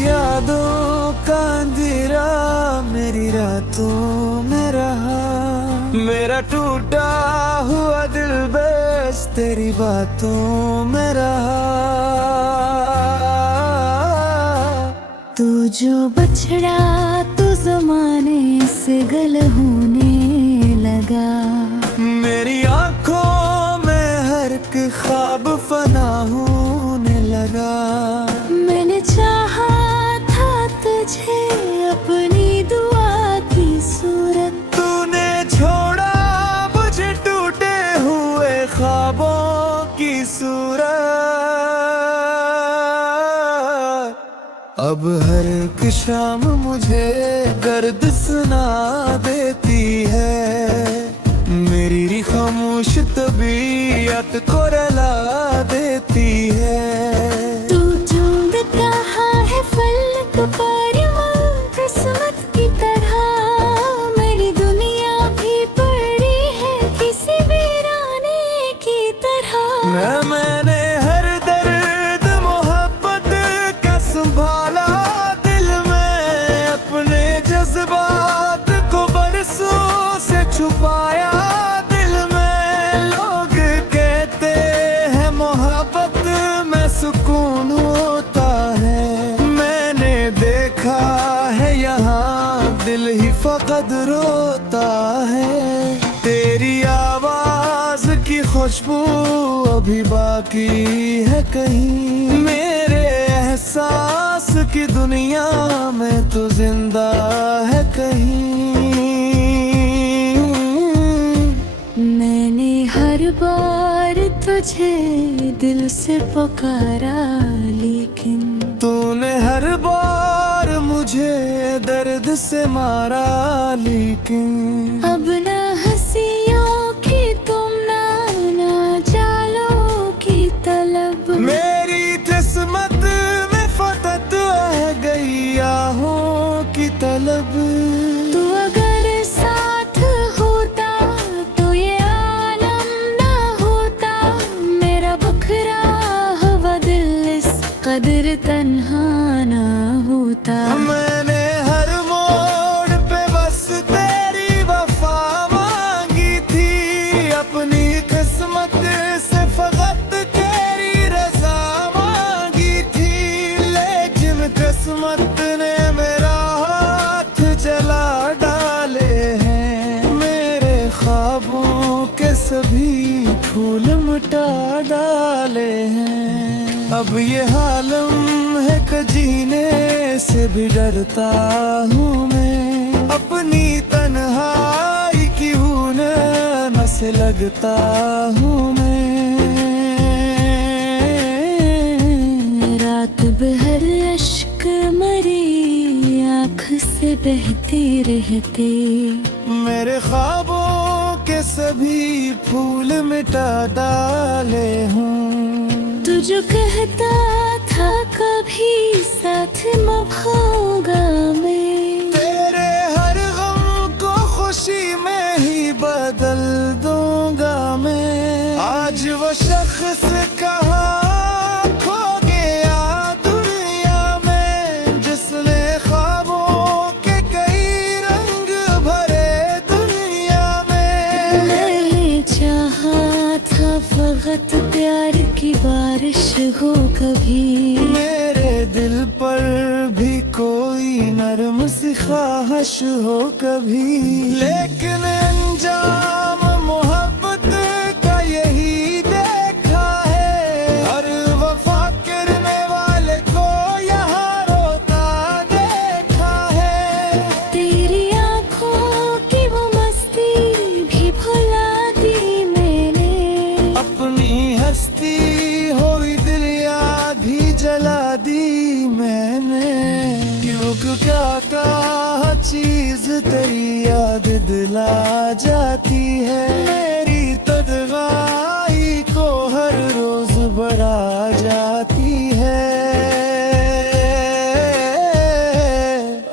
यादों का अंधेरा मेरी रातों में रहा। मेरा टूटा हुआ दिल बस तेरी बातों में रहा। तू जो बछड़ा तू ज़माने से गल होने लगा। मेरी आंखों में हर एक ख्वाब फना होने लगा। मैंने चाहा था तुझे अपनी दुआ की सूरत, तूने छोड़ा मुझे टूटे हुए ख्वाबों की सूरत। अब हर एक शाम मुझे दर्द सुना देती है। मेरी खामोश तबीयत को रुला देती है। तू ढूंढता है फलक पर किस्मत की तरह। मेरी दुनिया भी पड़ी है किसी वीराने की तरह। मैंने हर दर्द मोहब्बत का संभाला दिल में। अपने जज्बात को बरसों से छुपाया दिल में। लोग कहते हैं मोहब्बत में सुकून होता है। मैंने देखा है यहाँ दिल ही फकत रोता है। तेरी आवाज की खुशबू अभी बाकी है कहीं। मेरे एहसास की दुनिया में तो जिंदा है कहीं। मैंने हर बार तुझे दिल से पुकारा, लेकिन तूने हर बार मुझे दर्द से मारा। लेकिन अब ना हंसियों की तुम ना जालों की तलब। मेरी किस्मत में फकत है गई आहों की तलब। तू अगर साथ होता तो ये आलम ना होता। मेरा बखरा हुआ दिल इस कदर तन्हा ना होता। मैंने हर मोड़ पे बस तेरी वफा मांगी थी। अपनी किस्मत से फकत तेरी रजा मांगी थी। लेकिन किस्मत ने मेरा हाथ जला डाले हैं। मेरे ख्वाबों के सभी फूल मिटा डाले हैं। अब ये हालम है कि जीने से भी डरता हूँ मैं। अपनी तन्हाई की हून से लगता हूँ मैं। रात भर अश्क मरी आँख से बहती रहती। मेरे ख्वाबों के सभी फूल मिटा डाले हूँ। तू जो कहता था कभी साथ न होगा मैं, तेरे हर गम को खुशी में ही बदल दूंगा मैं। आज वो शख्स कहाँ खो गया दुनिया में, जिसने ख्वाबों के कई रंग भरे दुनिया में। मैंने चाहा था फकत प्यार की बारिश हो कभी। मेरे दिल पर भी कोई नरम सी ख्वाहिश हो कभी। लेकिन अंजाम मोहब्बत का यही देखा है। हर वफा करने वाले को यहाँ रोता देखा है। तेरी आँखों की वो मस्ती भी भुला दी मैंने। अपनी हस्ती हुई दिल याद भी जला दी मैंने। क्यों क्या चीज तेरी याद दिला जाती है। मेरी तन्हाई को हर रोज बढ़ा जाती है।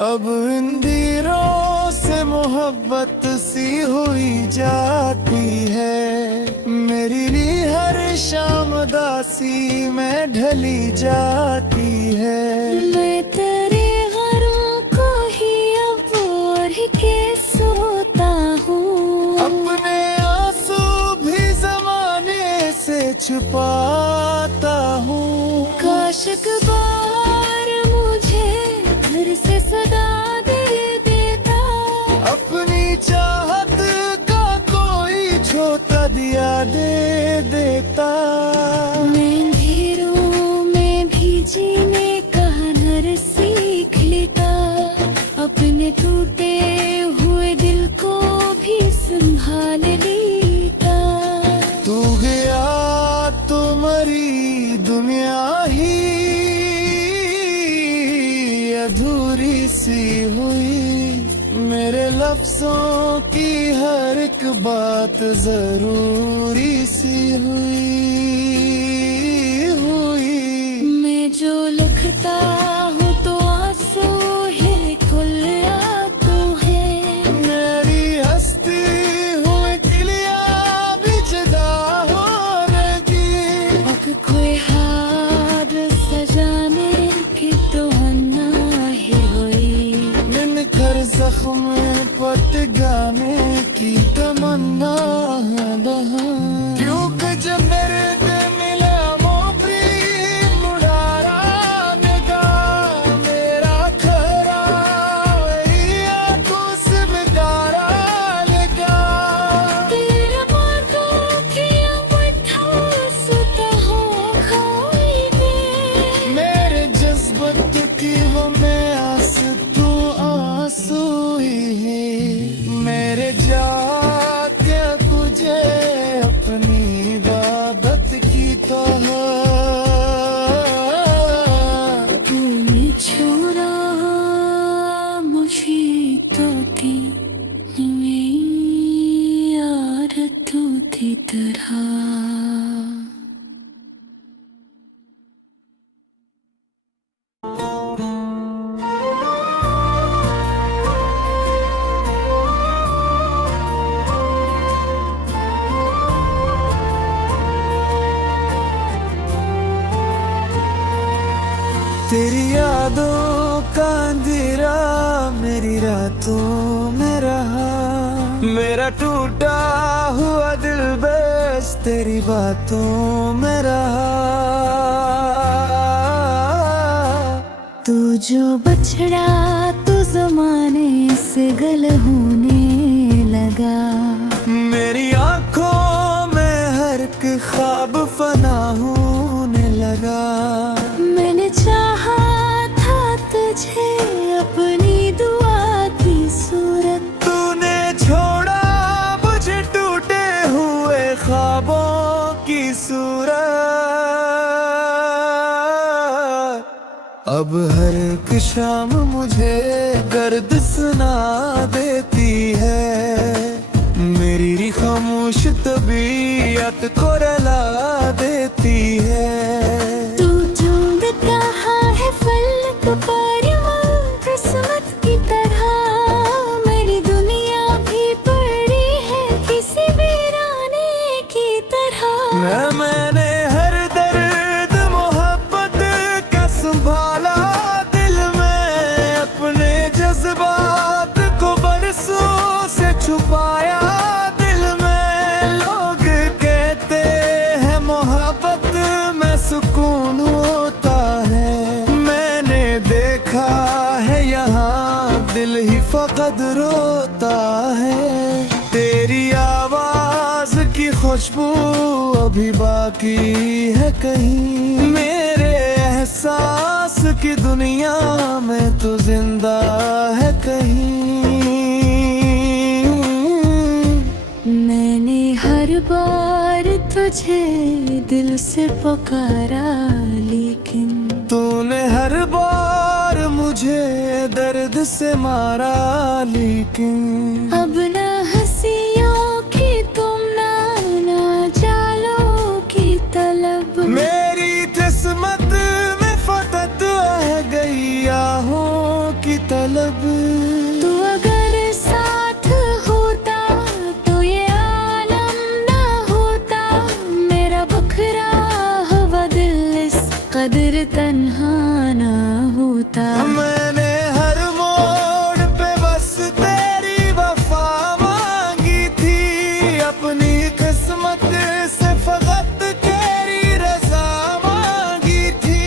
अब इन दिनों से मोहब्बत सी हुई जाती है। मेरी हर शाम उदासी में ढली जाती है। मैं जाता। मैं अंधेरों में भी जीने का हुनर सीख लेता, अपने टूटे हुए दिल को भी संभाल लेता। तू गया तो मरी दुनिया ही अधूरी सी हुई, मेरे लफ्जों की हर एक बात जरूरी सी हुई। मैं जो लिखता हूँ तो आंसू है खुल आंसू है, मेरी हस्ती हुए किलियां भी जुदा हो रही। अब कोई हाथ सजाने की तो नहीं हुई, मिल कर जख्म पट गाने की तमन्ना है दहा। क्योंकि जब मेरे दिल मिला मोपरी मुड़ारा निगाह, मेरा खरा वही आंखों से बेकारा लगा। तेरा मार्गो किया मठा सुता हो खाई में, मेरे जज्बत की वो मैं आस तू आंसू ही है। मेरे जाके तुझे अपनी इबादत की तरह तूने छोड़ा मुझे तो थी यार तू थी तरह। तेरी यादों का अंधेरा मेरी रातों में रहा, मेरा टूटा हुआ दिल बस तेरी बातों में रहा। तू जो बछड़ा तू जमाने से गल होने लगा, मेरी आंखों में हर एक ख्वाब फना होने लगा। मैंने चाहा था तुझे अपनी दुआ की सूरत, तूने छोड़ा मुझे टूटे हुए ख्वाबों की सूरत। अब हर एक शाम मुझे गर्द सुना देती है, मेरी खामोश तबीयत को रुला देती है। तू ढूंढ कहाँ है फलक पर किस्मत की तरह, मेरी दुनिया भी पड़ी है किसी वीराने की तरह। मैंने हर दर्द मोहब्बत का संभाला दिल में, अपने जज्बात को बरसों से छुपाया दिल में। लोग कहते हैं मोहब्बत में सुकून होता है, मैंने देखा है यहाँ दिल ही फकत रोता है। तेरी आवाज की खुशबू अभी बाकी है कहीं, मेरे एहसास की दुनिया में तो जिंदा है कहीं। मैंने हर बार तुझे दिल से पुकारा, लेकिन तूने हर बार मुझे दर्द से मारा, लेकिन अब ना हंसियों की तुम ना जालों की तलब। मेरी किस्मत में फकत है गैयाहों की तलब। तू अगर साथ होता तो ये आलम ना होता, मेरा बखरा हुआ दिल इस कदर तन्हा ना होता। मैंने हर मोड़ पे बस तेरी वफा मांगी थी, अपनी किस्मत से फकत तेरी रजा मांगी थी।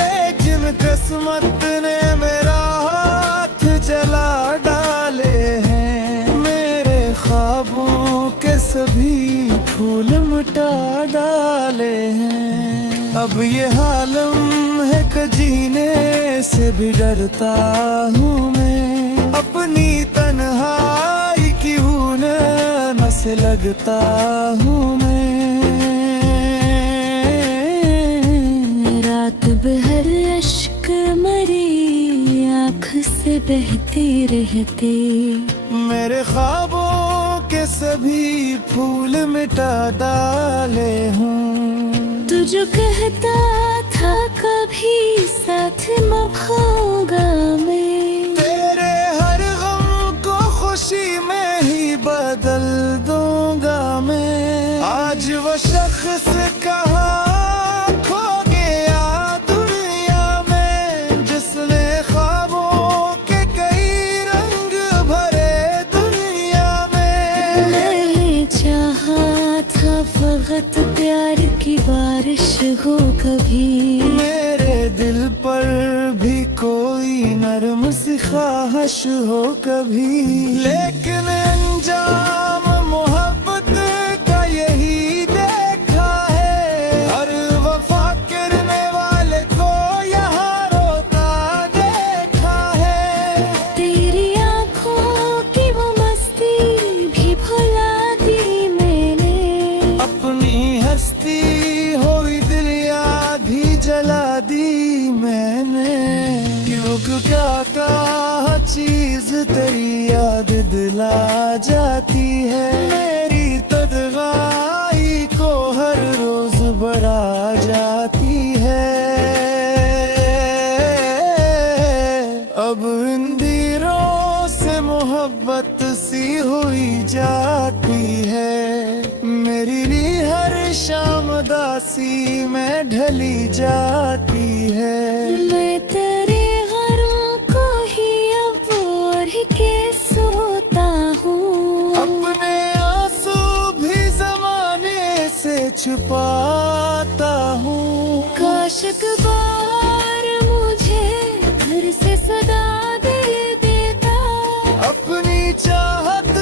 लेकिन किस्मत ने मेरा हाथ जला डाले हैं, मेरे ख्वाबों के सभी फूल मिटा डाले हैं। अब ये हालम है कि जीने से भी डरता हूँ मैं, अपनी तन्हाई की ऊन से लगता हूँ मैं। रात भर अश्क मरी आँख से बहती रहती, मेरे ख्वाबों के सभी फूल मिटा डाले हूँ। तू जो कहता था कभी साथ न होगा मैं, तेरे हर गम को खुशी में ही बदल दूंगा मैं। आज वो शख्स कहाँ खो गया दुनिया में, जिसने ख्वाबों के कई रंग भरे दुनिया में। मैंने चाहा था फकत प्यार की बारिश हो कभी, मेरे दिल पर भी कोई नरम सी ख्वाहिश हो कभी। लेकिन अंजाम मोहब्बत का यही देखा है, हर वफा करने वाले को यहाँ रोता देखा है। तेरी आँखों की वो मस्ती भी भुला दी मैंने, अपनी हस्ती हुई दिल याद भी जला दी मैंने। क्यों क्या चीज तेरी याद दिला जाती है, मेरी तन्हाई को हर रोज बढ़ा जाती है। अब इन दिलों से मोहब्बत सी हुई जाती है, मेरी हर शाम दासी में ढली जाती है। मैं तेरे गरों को ही अब और के सोता हूँ, अपने आंसू भी जमाने से छुपाता हूँ। काश एक बार मुझे घर से सदा दे देता, अपनी चाहत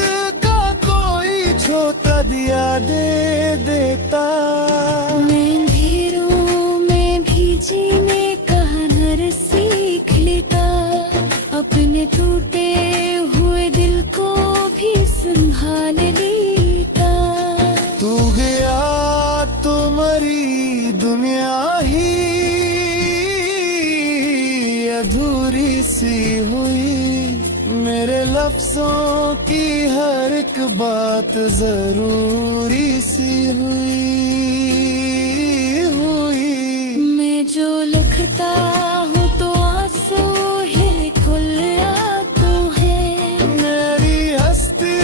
का कोई छोटा दिया दे देता। मैं अंधेरों में भी जीने का हुनर सीख लेता, अपने टूटे हुए दिल को भी संभाल लेता। तू गया तो मरी दुनिया ही अधूरी सी हुई, मेरे लफ्जों की हर एक बात जरूरी सी हुई। मैं जो लिखता हूँ तो आंसू ही खुल आंसू है, मेरी हस्ती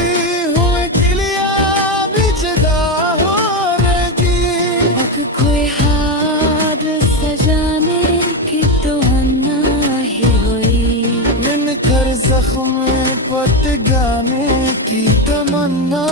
हुई दिलियां भी जुदा हो रही। अब कोई हाथ सजाने की तो नहीं हुई, मिलकर जख्म पट गाने की तमन्ना